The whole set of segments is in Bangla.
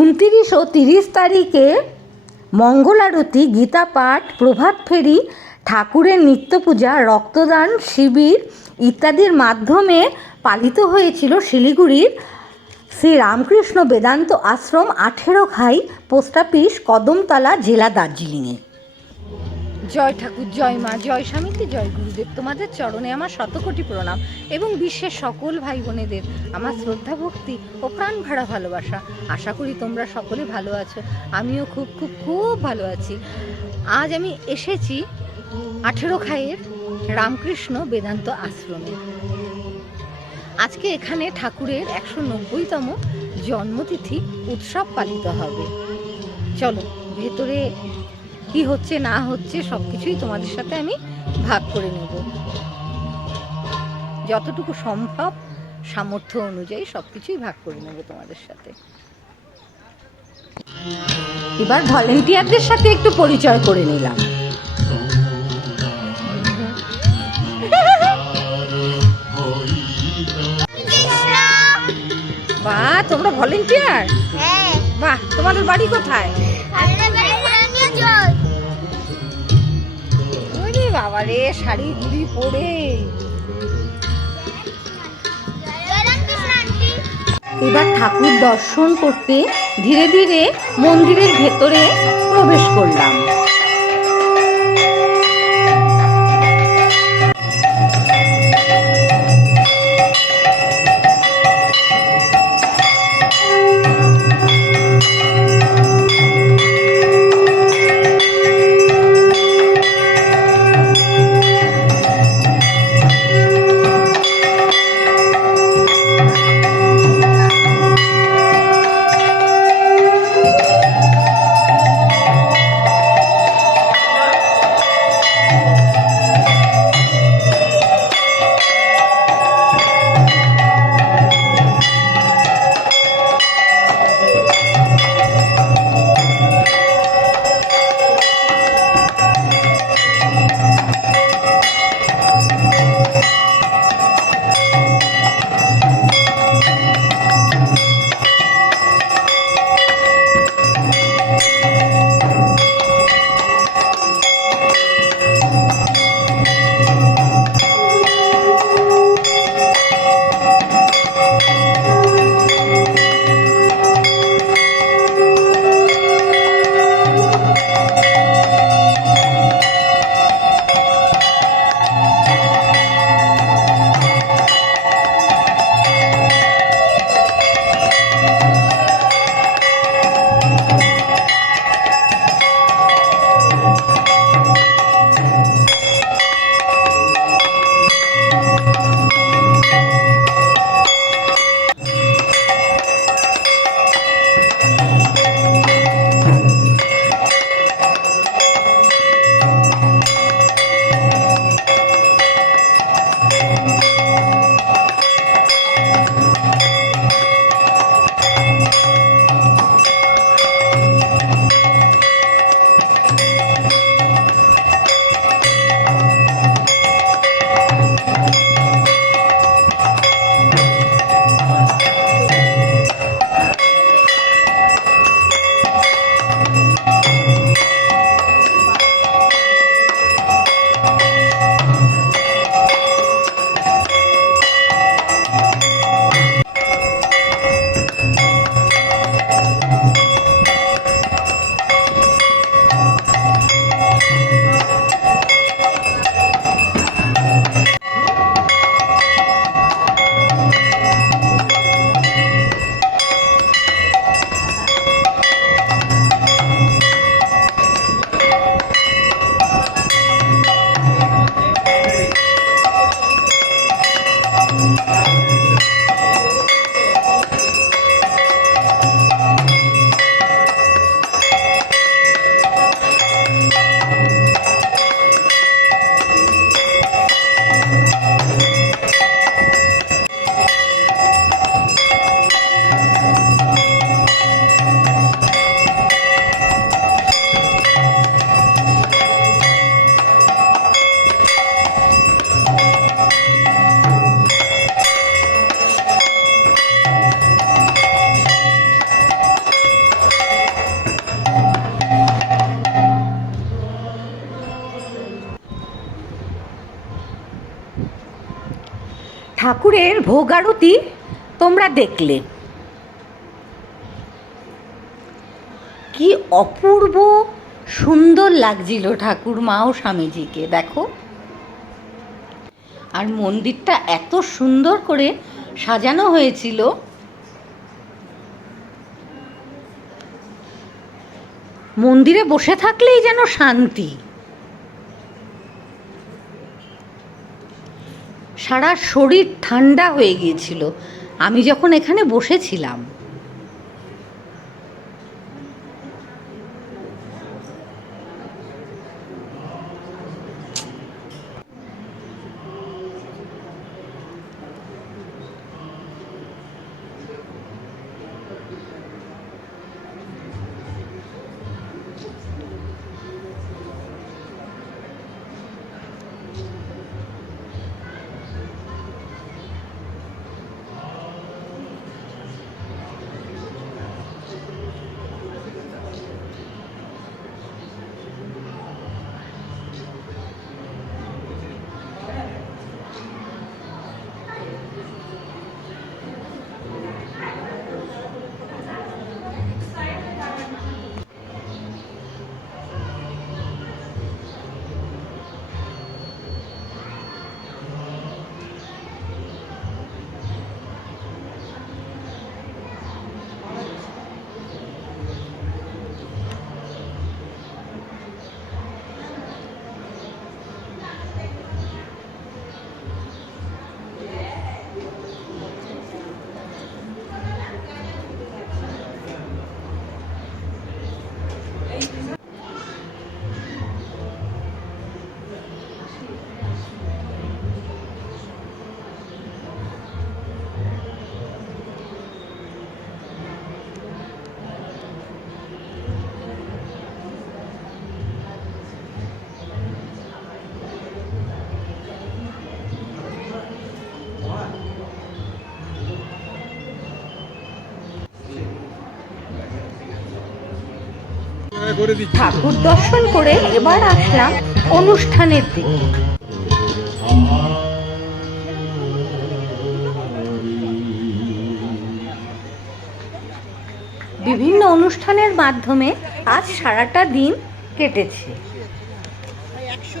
উনতিরিশ ও তিরিশ তারিখে মঙ্গল আরতি, গীতা পাঠ, প্রভাত ফেরি, ঠাকুরের নিত্য পূজা, রক্তদান, শিবির ইত্যাদির মাধ্যমে পালিত হয়েছিল শিলিগুড়ির শ্রী রামকৃষ্ণ বেদান্ত আশ্রম আঠেরো খাই পোস্ট অফিস, কদমতলা, জেলা দার্জিলিংয়ে। জয় ঠাকুর, জয় মা, জয় স্বামীকে জয় গুরুদেব। তোমাদের চরণে আমার শতকোটি প্রণাম এবং বিশ্বের সকল ভাই বোনেদের আমার শ্রদ্ধা, ভক্তি ও প্রাণ ভরা ভালোবাসা। আশা করি তোমরা সকলে ভালো আছো। আমিও খুব খুব খুব ভালো আছি। আজ আমি এসেছি আঠেরো খাইয়ের রামকৃষ্ণ বেদান্ত আশ্রমে। আজকে এখানে ঠাকুরের একশো নব্বইতম জন্মতিথি উৎসব পালিত হবে। চলো, ভেতরে কি হচ্ছে না হচ্ছে সব কিছুই তোমাদের সাথে আমি ভাগ করে নেব। যতটুকু সম্ভব সামর্থ্য অনুযায়ী সব কিছুই ভাগ করে নেব তোমাদের সাথে। এবার ভলেন্টিয়ারদের সাথে একটু পরিচয় করে নিলাম। বাহ তোমরা ভলেন্টিয়ার? হ্যাঁ। বাহ তোমাদের বাড়ি কোথায়? রে শাড়ি গুড়ি পরে। এবার ঠাকুর দর্শন করতে ধীরে ধীরে মন্দিরের ভেতরে প্রবেশ করলাম। ঠাকুরের ভোগ আরতি তোমরা দেখলে। কি অপূর্ব সুন্দর লাগছিল ঠাকুর মা ও স্বামীজিকে, দেখো। আর মন্দিরটা এত সুন্দর করে সাজানো হয়েছিল। মন্দিরে বসে থাকলেই যেন শান্তি। সারা শরীর ঠান্ডা হয়ে গিয়েছিল। আমি যখন এখানে বসেছিলাম ঠাকুর দর্শন করে এবার আসলাম অনুষ্ঠানের দিকে। বিভিন্ন অনুষ্ঠানের মাধ্যমে আজ সারাটা দিন কেটেছে। একশো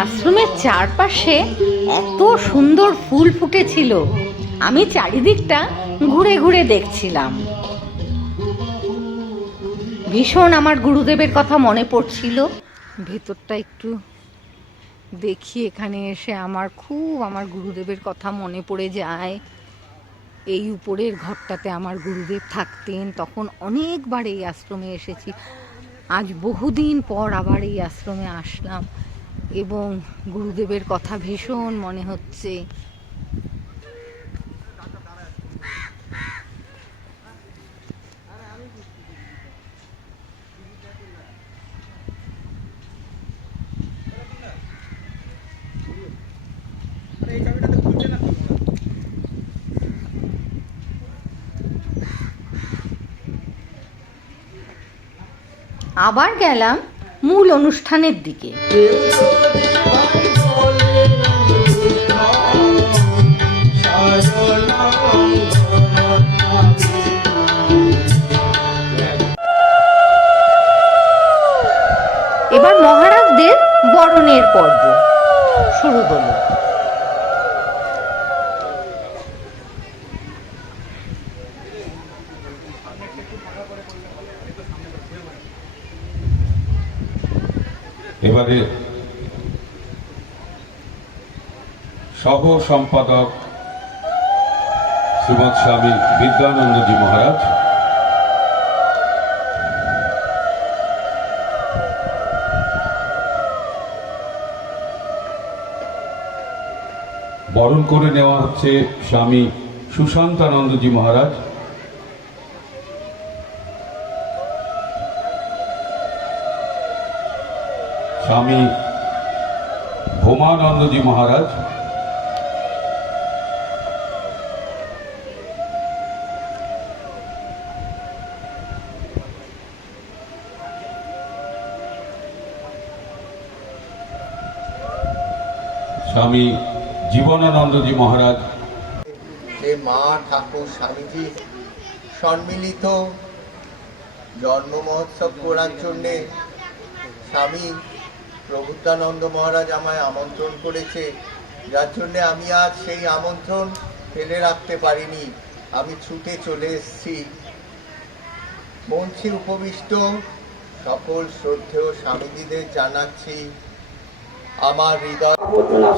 আশ্রমের চারপাশে এত সুন্দর ফুল ফুটেছিল, আমি চারিদিকটা ঘুরে ঘুরে দেখছিলাম। ভীষণ আমার গুরুদেবের কথা মনে পড়ছিল। ভেতরটা একটু দেখি এখানে এসে আমার খুব আমার গুরুদেবের কথা মনে পড়ে যায়। এই উপরের ঘরটাতে আমার গুরুদেব থাকতেন। তখন অনেকবার এই আশ্রমে এসেছি। আজ বহুদিন পর আবার এই আশ্রমে আসলাম এবং গুরুদেবের কথা ভীষণ মনে হচ্ছে। আবার গেলাম মূল অনুষ্ঠানের দিকে। এবারে সহ সম্পাদক শ্রীমৎ স্বামী বিদ্যানন্দজি মহারাজ। বরণ করে নেওয়া হচ্ছে স্বামী সুশান্তানন্দজি মহারাজ। স্বামী ভোমানন্দজি মহারাজ, স্বামী জীবনানন্দজি মহারাজ। যে মা ঠাকুর স্বামীজি সম্মিলিত জন্ম মহোৎসব করার জন্যে স্বামী প্রবুদ্ধানন্দ মহারাজ আমায় আমন্ত্রণ করেছে। যার জন্যে আমি আজ সেই আমন্ত্রণ ফেলে রাখতে পারিনি। আমি ছুটে চলে এসেছি। মঞ্চে উপবিষ্ট, সকল শ্রদ্ধেয় স্বামীজিদের জানাচ্ছি, আমার হৃদয়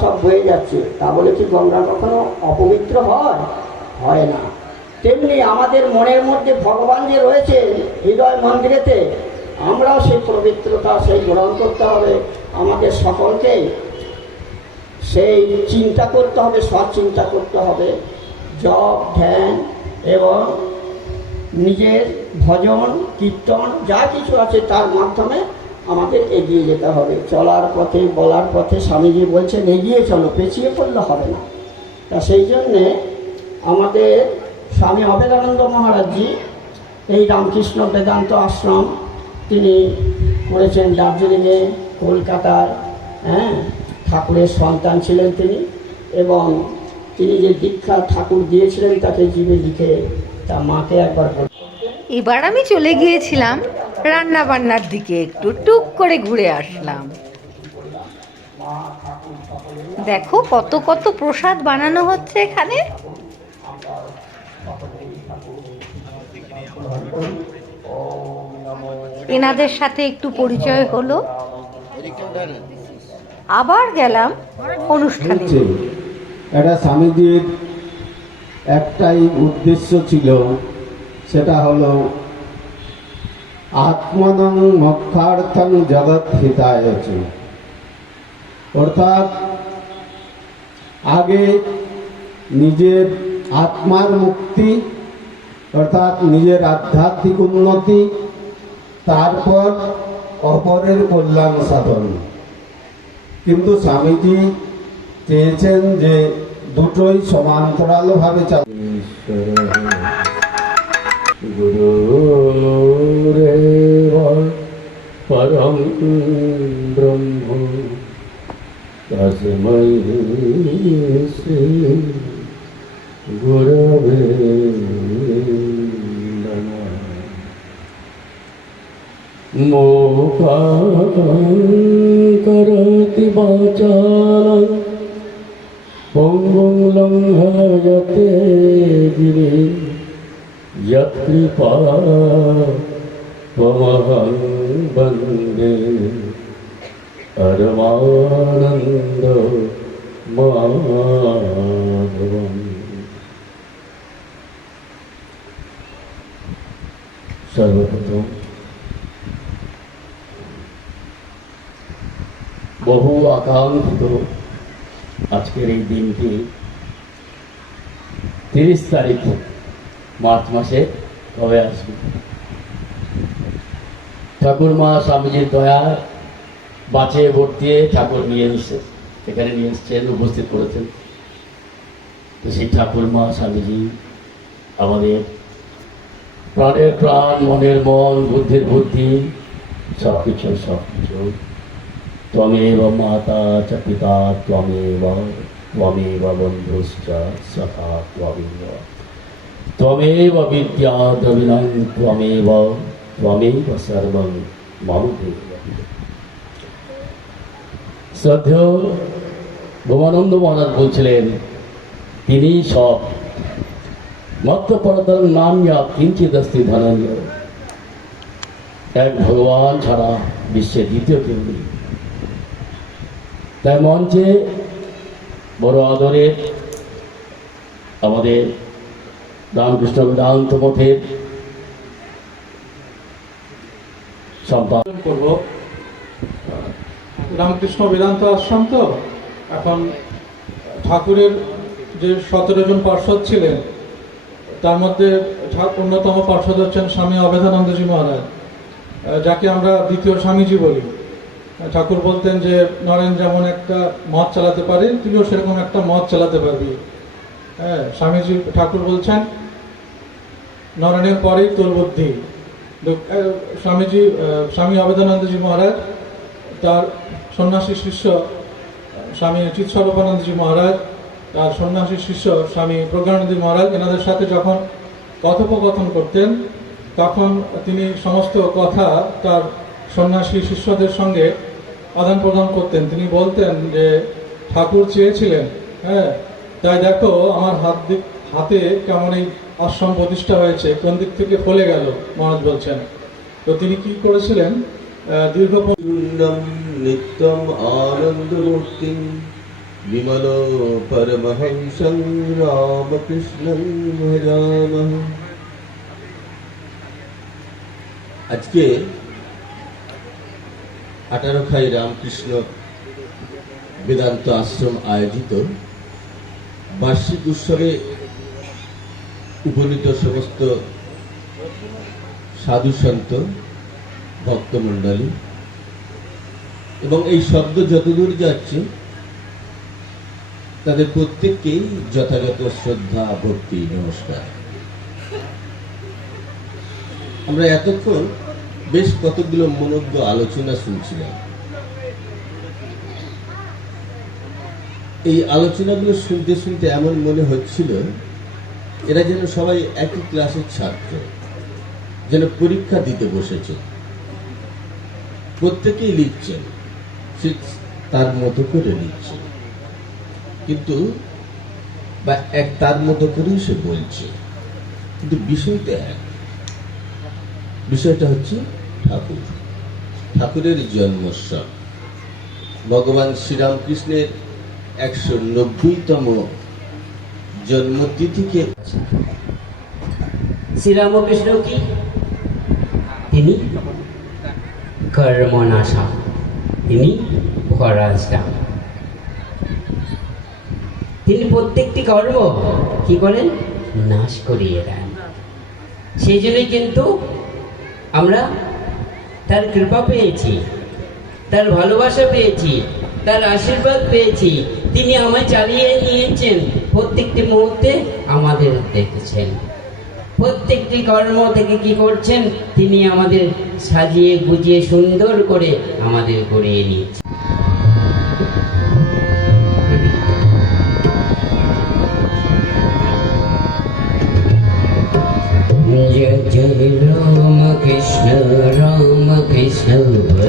সব হয়ে যাচ্ছে। তা বলে কি গঙ্গা কখনো অপবিত্র হয়? হয় না। তেমনি আমাদের মনের মধ্যে ভগবান যে রয়েছে, হৃদয় মন্দিরেতে আমরাও সেই পবিত্রতা, সেই গ্রহণ করতে হবে। আমাদের সকলকে সেই চিন্তা করতে হবে, সৎ চিন্তা করতে হবে। জপ, ধ্যান এবং নিজের ভজন, কীর্তন, যা কিছু আছে তার মাধ্যমে আমাদের এগিয়ে যেতে হবে। চলার পথে, বলার পথে স্বামীজি বলছেন, এগিয়ে চলো পেছিয়ে পড়লে হবে না। তা সেই জন্যে আমাদের স্বামী অভেদানন্দ মহারাজজি, এই রামকৃষ্ণ বেদান্ত আশ্রম তিনি করেছেন দার্জিলিংয়ে, কলকাতার হ্যাঁ ঠাকুরের সন্তান ছিলেন তিনি এবং তিনি যে দীক্ষা ঠাকুর দিয়েছিলেন তাকে জীবে লিখে তা মাকে একবার এবার আমি চলে গিয়েছিলাম রান্না বান্নার দিকে, একটু টুক করে ঘুরে আসলাম। দেখো কত কত প্রসাদ বানানো হচ্ছে এখানে। এনাদের সাথে একটু পরিচয় হলো। আবার গেলাম অনুষ্ঠানে। এটা স্বামীজির একটাই উদ্দেশ্য ছিল, সেটা হলো আত্মনং মোক্ষার্থং জগৎ হিতায় অর্থাৎ আগে নিজের আত্মার মুক্তি, অর্থাৎ নিজের আধ্যাত্মিক উন্নতি তারপর অপরের কল্যাণ সাধন। কিন্তু স্বামীজি চেয়েছেন যে দুটোই ভাবে চাল পরম ব্রহ্ম। শ্রী গুরবে নমঃ মোকাং করতি বাচালং পঙ্গুং লঙ্ঘয়তে গিরি যৎকৃপা त्वमहं वन्दे परमानन्द माधवम् সর্বপ্রথম বহু আকাঙ্ক্ষিত আজকের এই দিনটি তিরিশ তারিখ মার্চ মাসে কবে আসবে? ঠাকুর মা স্বামীজির দয়া বাঁচিয়ে ভোট দিয়ে ঠাকুর নিয়ে এসছে। এখানে নিয়ে এসছেন, উপস্থিত করেছেন। তো সেই ঠাকুর মা স্বামীজি আমাদের প্রাণের প্রাণ, মনের মন, বুদ্ধির বুদ্ধি সব কিছু সব কিছু ত্বমেব মাতা চ পিতা ত্বমেব ত্বমেব বন্ধুশ্চ সখা ত্বমেব ত্বমেব বিদ্যা দ্রবিণং ত্বমেব ত্বমেব সর্বং মম দেব শ্রদ্ধেয় ভোমানন্দ মহারাজ বলছিলেন তিনি সব মত্তপরতর নাম ইয়া কিঞ্চিত অস্তি ধনঞ্জয়। এক ভগবান ছাড়া বিশ্বে দ্বিতীয় কেউ নেই। তাই মঞ্চে বড় আদরের আমাদের রামকৃষ্ণ বেদান্ত মঠের সম্পাদক করব। রামকৃষ্ণ বেদান্ত আশ্রম তো? এখন ঠাকুরের যে সতেরো জন পার্ষদ ছিলেন, তার মধ্যে অন্যতম পার্ষদ হচ্ছেন স্বামী অবেদানন্দজি মহারাজ যাকে আমরা দ্বিতীয় স্বামীজি বলি। ঠাকুর বলতেন যে, নরেন, যেমন একটা মত চালাতে পারে তুইও সেরকম একটা মত চালাতে পারবি। হ্যাঁ স্বামীজি, ঠাকুর বলছেন, নরেনের পরেই তোর বুদ্ধি। স্বামীজি স্বামী অবেদানন্দজি মহারাজ, তার সন্ন্যাসী শিষ্য, স্বামী চিৎস্বরূপানন্দজি মহারাজ, তার সন্ন্যাসী শিষ্য, স্বামী প্রজ্ঞানন্দী মহারাজ, এনাদের সাথে যখন কথোপকথন করতেন, তখন তিনি সমস্ত কথা তার সন্ন্যাসী শিষ্যদের সঙ্গে আদান প্রদান করতেন। তিনি বলতেন যে, ঠাকুর চেয়েছিলেন হ্যাঁ তাই দেখো আমার হাত হাতে কেমন এই আশ্রম প্রতিষ্ঠা হয়েছে, কোন দিক থেকে ফলে গেল, মহারাজ বলছেন। তো তিনি কি করেছিলেন? দীর্ঘ নিত্যম আনন্দমূর্তি বিমল পরমহংসং রামকৃষ্ণং আজকে আঠারোখাই রামকৃষ্ণ বেদান্ত আশ্রম আয়োজিত। বার্ষিক উৎসবে উপনীত সমস্ত সাধু সন্ত ভক্তমণ্ডলী এবং এই শব্দ যতদূর যাচ্ছে, তাদের প্রত্যেককেই যথাযথ শ্রদ্ধা, ভক্তি, নমস্কার। আমরা এতক্ষণ বেশ কতগুলো মনোজ্ঞ আলোচনা শুনছিলাম। এই আলোচনাগুলো শুনতে শুনতে এমন মনে হচ্ছিল, এরা যেন সবাই একই ক্লাসের ছাত্র, যেন পরীক্ষা দিতে বসেছে। প্রত্যেকেই লিখছেন, সে তার মতো করে লিখছে। কিন্তু বা এক তার মতো করেই সে বলছে। কিন্তু বিষয়টা এক। বিষয়টা হচ্ছে ঠাকুর। ঠাকুরের জন্মোৎসব ভগবান শ্রীরামকৃষ্ণের একশো নব্বইতম জন্মতিথিকে। শ্রীরামকৃষ্ণ কি? তিনি কর্মনাশা। তিনি ভরাজরাম তিনি প্রত্যেকটি কর্ম কি করেন? নাশ করিয়ে দেন। সেই জন্যই কিন্তু আমরা তার কৃপা পেয়েছি তার ভালোবাসা পেয়েছি তার আশীর্বাদ পেয়েছি তিনি আমায় চালিয়ে নিয়েছেন প্রত্যেকটি মুহূর্তে আমাদের দেখেছেন প্রত্যেকটি কর্ম থেকে কি করছেন তিনি আমাদের সাজিয়ে গুজিয়ে সুন্দর করে আমাদের গড়িয়ে নিয়েছেন जय जय राम कृष्ण राम ಸೌಬಲೋಬಲ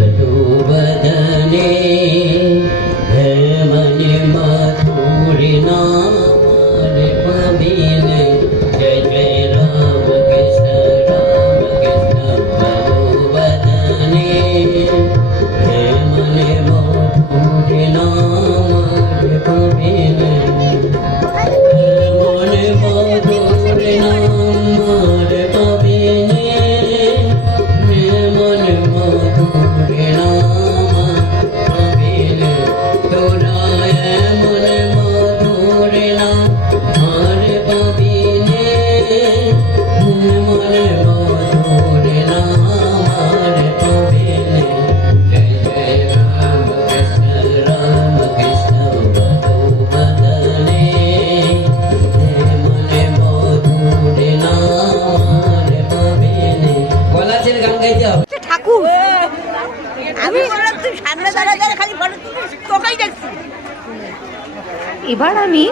আমি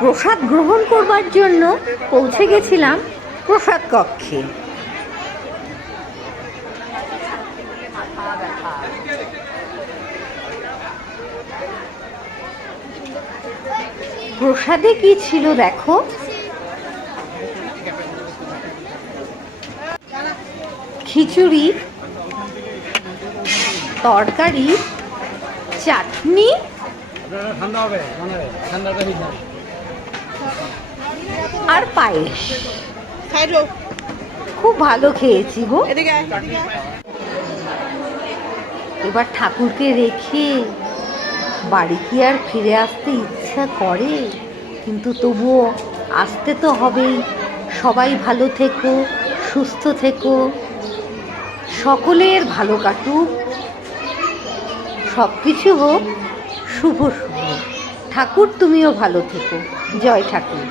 প্রসাদ গ্রহণ করবার জন্য পৌঁছে গেছিলাম প্রসাদ কক্ষে। প্রসাদে কি ছিল দেখো? খিচুড়ি, তরকারি, চাটনি আর পায়েস? খুব ভালো খেয়েছি গো। এবার ঠাকুরকে রেখে বাড়ি কি আর ফিরে আসতে ইচ্ছা করে? কিন্তু তবুও আসতে তো হবেই। সবাই ভালো থেকো সুস্থ থেকো। সকলের ভালো কাটুক। সব কিছু হোক শুভ শুভ। ঠাকুর তুমিও ভালো থেকো। জয় ঠাকুর।